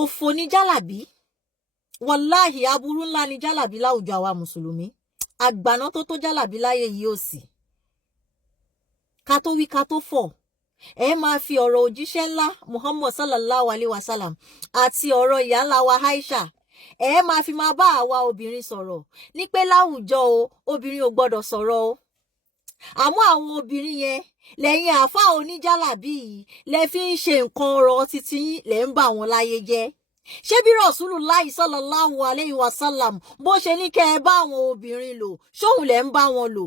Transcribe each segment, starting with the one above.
òfò ni Jalabi. Wallahi aburu ńlá ni Jalabi láwùjọ àwa mùsùlùmí. Àgbàná tó Jalabi láyé yìí ò sí. Ká tó wí ká tó fọ̀. Ẹ máa fi ọ̀rọ̀ òjíṣẹ́ ńlá Muhammad sallallahu alaihi wasallam àti ọ̀rọ̀ ìyá ńlá wa Aisha. Ẹ máa fi máa bá àwa obìnrin sọ̀rọ̀. Ní pé láwùjọ o, obìnrin ò gbọdọ̀ sọ̀rọ̀ o. Àmọ́ àwọn obìnrin yẹn lẹ́yìn àáfàá oníjàlábí yìí lẹ fi ń ṣe nǹkan ọ̀rọ̀ títí yín lẹ ń bà wọ́n láyé jẹ́. Ṣé bí Rasulullahi sallallahu alaihi wasallam bó ṣe ní kẹ́ ẹ bá àwọn obìnrin lò ṣóhun lẹ ń bá wọn lò.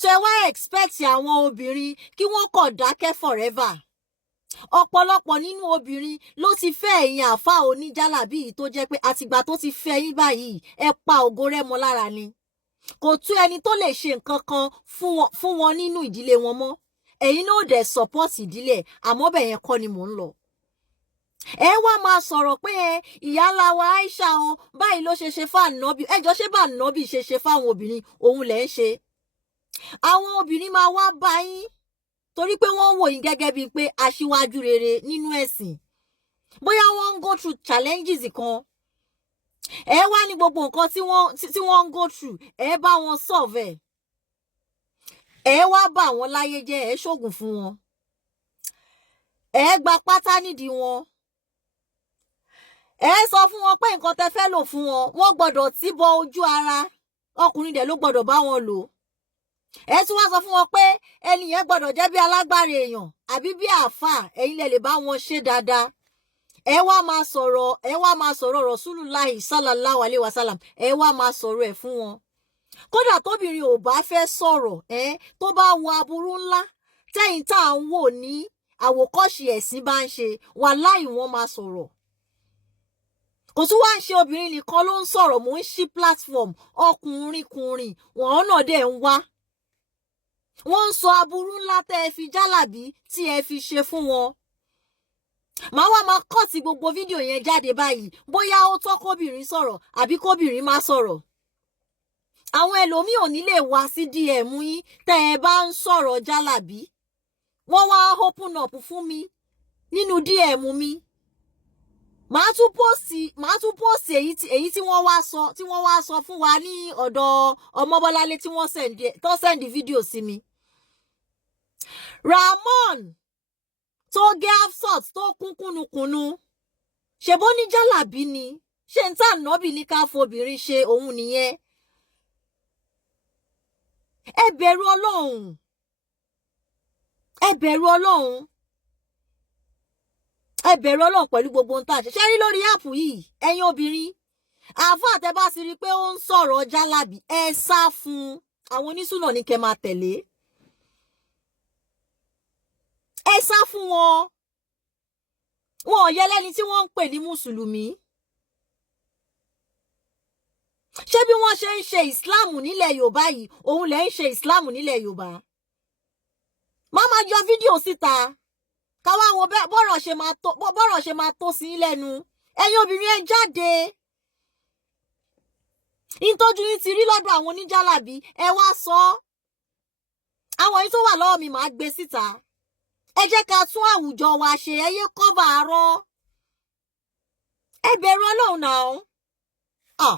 So ẹ wá expect àwọn obìnrin kí wọ́n kọ̀ dákẹ́ forever. Ọ̀pọ̀lọpọ̀ nínú obìnrin ló ti fẹ́ ẹ̀yin àáfàá oníjàlábí yìí tó jẹ́ pé àtìgbà tó ti fẹ́ yín báyìí ẹ pa ògo rẹ̀ mọ́ lára ni. Kò tú ẹni tó lè ṣe nǹkan kan fún wọn nínú ìdílé wọn mọ́. Ẹ̀yin náà dẹ̀ support ìdílé àmọ́ bẹ̀ yẹn kọ́ ni mò ń lọ. Ẹ wá máa sọ̀rọ̀ pé ìyá ńlá wa Aisha o báyìí ló ṣe fún ànábì. Ẹjọ́ ṣé bá ànábì ṣe fáwọn obìnrin òun lẹ̀ ń ṣe. Àwọn obìnrin máa wá bá yín torí pé wọ́n wò yín gẹ́gẹ́ bíi pé aṣíwájú rere nínú ẹ̀sìn. Bóyá wọ́n ń go through challenges kan. Ẹ wá ní gbogbo nǹkan tí wọ́n ń go through ẹ bá wọn solve ẹ̀. Ẹ wá bá wọn láyé jẹ́ ẹ ṣògùn fún wọn. Ẹ gba pátá nídìí wọn. Ẹ sọ fún wọn pé nǹkan tẹ́ fẹ́ lò fún wọn wọ́n gbọ́dọ̀ tí bọ ojú ara. Ọkùnrin dẹ̀ ló gbọ́dọ̀ bá wọn lò. Ẹ tún wá sọ fún wọn pé ẹni yẹn gbọ́dọ̀ jẹ́ bí alágbára èèyàn àbí bí àáfàá ẹ̀yin lẹ lè bá wọn ṣe dáadáa. Ẹ wá máa sọ̀rọ̀ Rasulullahi sallallahu alaihi wasallam ẹ wá máa sọ̀rọ̀ ẹ̀ fún wọn. Kódà tóbìnrin ò bá fẹ́ sọ̀rọ̀ tó bá wo aburú ńlá tẹ́yìn tá à ń wò ní àwòkọ́ṣe ẹ̀sìn bá ń ṣe wàláhì wọ́n máa sọ̀rọ̀. Kò tún wá ń ṣe obìnrin nìkan ló ń sọ̀rọ̀ mò ń ṣí platform ọkùnrin wọ́n náà dẹ̀ ń wá. Wọ́n ń sọ aburú ńlá tẹ́ ẹ fi Jalabi tí ẹ fi ṣe fún wọn. Màá wá máa kọ́ọ̀tì gbogbo fídíò yẹn jáde báyìí bóyá ó tọ́ kóbìnrin sọ̀rọ̀ àbí kóbìnrin má sọ̀rọ̀. Àwọn ẹlòmíì ò ní lè wá sí DM yín tẹ́ ẹ bá ń sọ̀rọ̀ Jalabi. Wọ́n wá open up fún mi nínú DM mi. Màá tún post èyí tí wọ́n wá sọ fún wa ní ọ̀dọ̀ Ọmọbọ́láńlé tí wọ́n send fídíò sí mi. Ramon tó gé Hafsat tó kún kúnnukùnú ṣebó ní Jalabi ni ṣé ń tà nọ́bì ní ká fobìnrin ṣe òun nìyẹn. Ẹ bẹ̀rù Ọlọ́run. Ẹ bẹ̀rù Ọlọ́run. Ẹ bẹ̀rù Ọlọ́run pẹ̀lú gbogbo ohun tá a ṣe. Ṣé rí lórí áàpù yìí ẹ̀yin obìnrin àáfàá tẹ́ bá sì rí pé ó ń sọ̀rọ̀ Jalabi ẹ sá fún àwọn onísùnà ní kẹ́ máa tẹ̀lé. Ẹ sá fún wọn. Wọn ò yẹ lẹ́ni tí wọ́n ń pè ní mùsùlùmí. Ṣé bí wọ́n ṣe ń ṣe ìsìláàmù nílẹ̀ Yorùbá yìí òun lẹ̀ ń ṣe ìsìláàmù nílẹ̀ Yorùbá. Má máa yọ fídíò síta káwá wo bọ́rọ̀ ṣe máa tó sí lẹ́nu. Ẹ̀yin obìnrin ẹ jáde. Ìtọ́jú yín ti rí lọ́dọ̀ àwọn oníjàlábí ẹ wá sọ. Àwọn yìí tó wà lọ́wọ́ mi máa gbé síta. Ẹ jẹ́ ká tún àwùjọ wa ṣe ẹ yé cover arọ́. Ẹ bẹ̀rù Ọlọ́run náà.